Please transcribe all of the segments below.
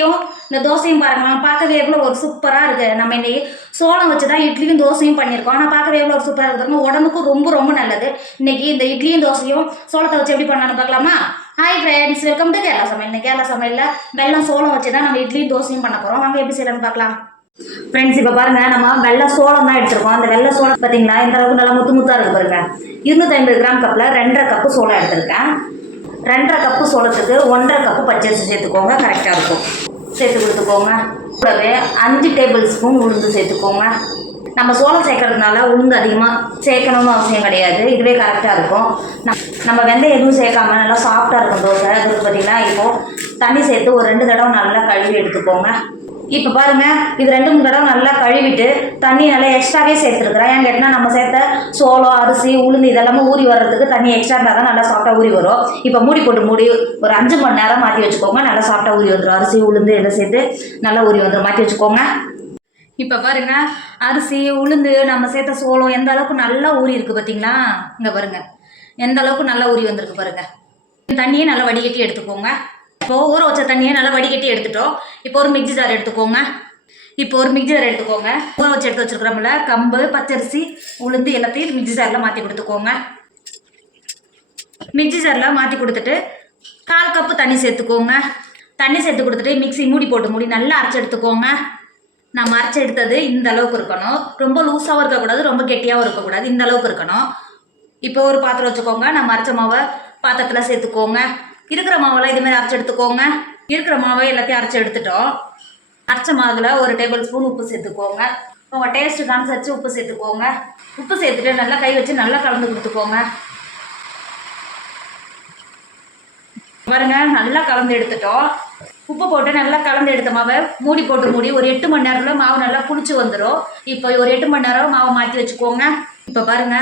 இட்லியும் இந்த தோசையும் பாருங்களேன் பார்க்கவே எவ்வளோ ஒரு சூப்பராக இருக்குது நம்ம இன்னைக்கு சோளம் வச்சு தான் இட்லியும் தோசையும் பண்ணியிருக்கோம். ஆனால் பார்க்கவே எவ்வளோ ஒரு சூப்பராக இருக்குது உடம்புக்கும் ரொம்ப ரொம்ப நல்லது. இன்னைக்கு இந்த இட்லியும் தோசையும் சோளத்தை வச்சு எப்படி பண்ணலாம்னு பார்க்கலாமா? Hi friends welcome to Kerala சமையல். இந்த கேரளா சமையலில் வெள்ளம் சோளம் வச்சு தான் நம்ம இட்லியும் தோசையும் பண்ண போகிறோம் வாங்க எப்படி செய்யலாம்னு பார்க்கலாம். ஃப்ரெண்ட்ஸ் இப்போ பாருங்க நம்ம வெள்ளை சோளம் தான் எடுத்துருக்கோம். அந்த வெள்ளை சோளம் பார்த்தீங்களா இந்த அளவுக்கு நல்லா முத்து முத்தா இருக்கு பாருங்க. இருநூத்தி ஐம்பது கிராம் கப்பில் ரெண்டரை கப்பு சோளம் எடுத்திருக்கேன். ரெண்டரை கப்பு சோளத்துக்கு ஒன்றரை கப்பு பச்சரிசி சேர்த்துக்கோங்க. கரெக்டாக இருக்கும். சேர்த்து கொடுத்துக்கோங்க. கூடவே அஞ்சு டேபிள் ஸ்பூன் உளுந்து சேர்த்துக்கோங்க. நம்ம சோளம் சேர்க்கறதுனால உளுந்து அதிகமாக சேர்க்கணும்னு அவசியம் கிடையாது. இதுவே கரெக்டாக இருக்கும். நம்- நம்ம வெந்தயம் எதுவும் சேர்க்காம நல்லா சாஃப்டாக இருக்கும் தோசை. அதுக்கு பார்த்திங்கன்னா இப்போது தண்ணி சேர்த்து ஒரு ரெண்டு தடவை நல்லா கழுவி எடுத்துக்கோங்க. இப்போ பாருங்க இது ரெண்டு மூணு தடவை நல்லா கழுவிட்டு தண்ணி நல்லா எக்ஸ்ட்ராவே சேர்த்துருக்குறேன் ஏன் கேட்டினா நம்ம சேர்த்த சோளம் அரிசி உளுந்து இதெல்லாமே ஊறி வர்றதுக்கு தண்ணி எக்ஸ்ட்ரா இருந்தால் தான் நல்லா சாஃப்டாக ஊறி வரும். இப்போ மூடி போட்டு மூடி ஒரு அஞ்சு மணி நேரம் மாற்றி வச்சுக்கோங்க. நல்லா சாஃப்டாக ஊறி வந்துடும் அரிசி உளுந்து இதை சேர்த்து நல்லா ஊறி வந்துடும் மாற்றி வச்சுக்கோங்க. இப்போ பாருங்க அரிசி உளுந்து நம்ம சேர்த்த சோளம் எந்த அளவுக்கு நல்லா ஊறி இருக்குது பார்த்தீங்களா இங்கே பாருங்க எந்த அளவுக்கு நல்லா ஊறி வந்திருக்கு பாருங்க. தண்ணியை நல்லா வடிகட்டி எடுத்துக்கோங்க. இப்போ ஊற வச்ச தண்ணியை நல்லா வடிகட்டி எடுத்துட்டோம். இப்போ ஒரு மிக்ஸி ஜார் எடுத்துக்கோங்க. இப்போ ஒரு மிக்ஸி ஜார் எடுத்துக்கோங்க. ஊற வச்சு எடுத்து வச்சிருக்கிறோம்ல கம்பு பச்சரிசி உளுந்து எல்லாத்தையும் மிக்ஸி ஜாரில் மாற்றி கொடுத்துக்கோங்க. மிக்ஸி ஜாரில் மாற்றி கொடுத்துட்டு கால் கப்பு தண்ணி சேர்த்துக்கோங்க. தண்ணி சேர்த்து கொடுத்துட்டு மிக்ஸி மூடி போட்டு மூடி நல்லா அரைச்சி எடுத்துக்கோங்க. நம்ம அரைச்சி எடுத்தது இந்த அளவுக்கு இருக்கணும். ரொம்ப லூஸாகவும் இருக்கக்கூடாது ரொம்ப கெட்டியாகவும் இருக்கக்கூடாது. இந்த அளவுக்கு இருக்கணும். இப்போ ஒரு பாத்திரம் வச்சுக்கோங்க. நம்ம அரைச்ச மாவை பாத்திரத்தில் சேர்த்துக்கோங்க. இருக்கிற மாவெல்லாம் இதுமாரி அரைச்சி எடுத்துக்கோங்க. இருக்கிற மாவை எல்லாத்தையும் அரைச்சி எடுத்துட்டோம். அரைச்ச மாவில் ஒரு டேபிள் ஸ்பூன் உப்பு சேர்த்துக்கோங்க. உங்கள் டேஸ்ட்டுக்கு அனுசரித்து உப்பு சேர்த்துக்கோங்க. உப்பு சேர்த்துட்டு நல்லா கை வச்சு நல்லா கலந்து கொடுத்துக்கோங்க. பாருங்க நல்லா கலந்து எடுத்துட்டோம். உப்பு போட்டு நல்லா கலந்து எடுத்த மாவை மூடி போட்டு மூடி ஒரு எட்டு மணி நேரத்தில் மாவு நல்லா புளிச்சு வந்துடும் இப்போ ஒரு எட்டு மணி நேரம் மாவை மாற்றி வச்சுக்கோங்க. இப்போ பாருங்க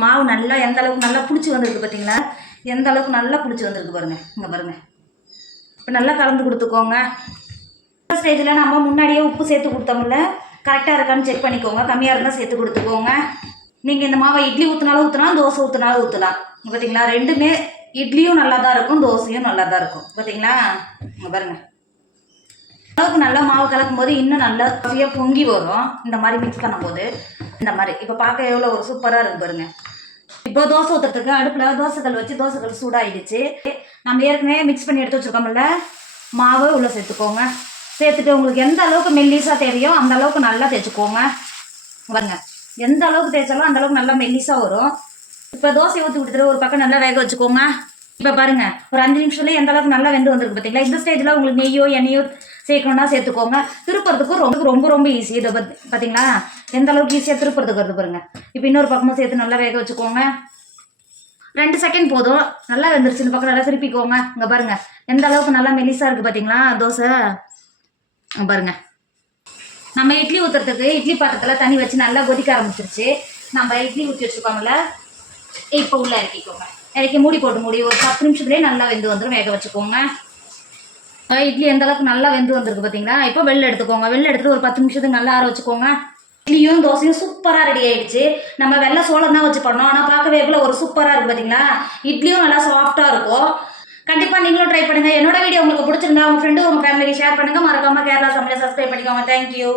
மாவு நல்லா எந்த அளவுக்கு நல்லா பிடிச்சி வந்திருக்கு பார்த்தீங்களா எந்த அளவுக்கு நல்லா பிடிச்சி வந்திருக்கு பாருங்க. இங்கே பாருங்க. இப்போ நல்லா கலந்து கொடுத்துக்கோங்க. ஸ்டேஜில் நம்ம முன்னாடியே உப்பு சேர்த்து கொடுத்தோம்ல கரெக்டாக இருக்கான்னு செக் பண்ணிக்கோங்க. கம்மியாக இருந்தால் சேர்த்து கொடுத்துக்கோங்க. நீங்கள் இந்த மாவை இட்லி ஊற்றினாலும் ஊற்றலாம் தோசை ஊற்றினாலும் ஊற்றலாம் பார்த்தீங்களா ரெண்டுமே இட்லியும் நல்லா தான் இருக்கும் தோசையும் நல்லா தான் இருக்கும். பார்த்தீங்களா இங்கே பாருங்க. அளவுக்கு நல்லா மாவு கலக்கும் போது இன்னும் நல்லா காஃபியாக பொங்கி வரும். இந்த மாதிரி மிக்ஸ் பண்ணும்போது. இந்த மாதிரி. இப்போ பார்க்க எவ்வளோ ஒரு சூப்பராக இருக்கு பாருங்க. இப்போ தோசை ஊற்றுறதுக்கு அடுப்பில் தோசைக்கல் வச்சு தோசைகள் சூடாகிடுச்சு நம்ம ஏற்கனவே மிக்ஸ் பண்ணி எடுத்து வச்சுருக்கோம்ல. மாவு உள்ளே சேர்த்துக்கோங்க. சேர்த்துட்டு உங்களுக்கு எந்த அளவுக்கு மெல்லிஸாக தேவையோ அந்த அளவுக்கு நல்லா தேய்ச்சிக்கோங்க. வருங்க எந்த அளவுக்கு தேய்ச்சாலும் அந்த அளவுக்கு நல்லா மெல்லிஸாக வரும். இப்போ தோசை ஊற்றி கொடுத்துட்டு ஒரு பக்கம் நல்லா வேக வச்சுக்கோங்க. இப்போ பாருங்க ஒரு அஞ்சு நிமிஷத்துல எந்த அளவுக்கு நல்லா வெந்து வந்திருக்கு பார்த்தீங்களா இந்த ஸ்டேஜில் உங்களுக்கு நெய்யோ எண்ணெயோ சேர்க்கணும்னா சேர்த்துக்கோங்க. திருப்புறதுக்கும் ரொம்ப ரொம்ப ரொம்ப ஈஸி இதை பத் பார்த்தீங்களா எந்த அளவுக்கு ஈஸியாக திருப்புறதுக்கு வருது பாருங்க. இப்போ இன்னொரு பக்கமும் சேர்த்து நல்லா வேக வச்சுக்கோங்க. ரெண்டு செகண்ட் போதும். நல்லா வெந்துருச்சு இந்த பக்கம் நல்லா திருப்பிக்கோங்க. இங்கே பாருங்க எந்த அளவுக்கு நல்லா மெலிசா இருக்குது பார்த்தீங்களா தோசை. பாருங்க. நம்ம இட்லி ஊற்றுறதுக்கு இட்லி பாத்திரத்தில் தண்ணி வச்சு நல்லா கொதிக்க ஆரம்பிச்சிருச்சு. நம்ம இட்லி ஊற்றி வச்சுருக்கோம்ல இப்போ உள்ள இறக்கிக்கோங்க. இறக்கி மூடி போட்டு மூடி ஒரு பத்து நிமிஷத்துலேயே நல்லா வெந்து வந்துடும் வேக வச்சுக்கோங்க. இட்லி எந்த அளவுக்கு நல்லா வெந்து வந்திருக்கு பார்த்தீங்களா இப்போ வெளில எடுத்துக்கோங்க. வெளில எடுத்துட்டு ஒரு பத்து நிமிஷத்துக்கு நல்லா ஆற வச்சுக்கோங்க. இட்லியும் தோசையும் சூப்பராக ரெடி ஆயிடுச்சு. நம்ம வெள்ளை சோளம் தான் வச்சு பண்ணோம். ஆனால் பார்க்கவே எவ்வளோ ஒரு சூப்பராக இருக்குது பார்த்தீங்களா இட்லியும் நல்லா சாஃப்டாக இருக்கும். கண்டிப்பாக நீங்களும் ட்ரை பண்ணுங்கள் என்னோட வீடியோ உங்களுக்கு பிடிச்சிருந்தா உங்கள் ஃப்ரெண்டு உங்கள் ஃபேமிலிக்கு ஷேர் பண்ணுங்கள் மறக்காமல் கேரளா சமையல் சப்ஸ்கிரைப் பண்ணிக்கோங்க. தேங்க்யூ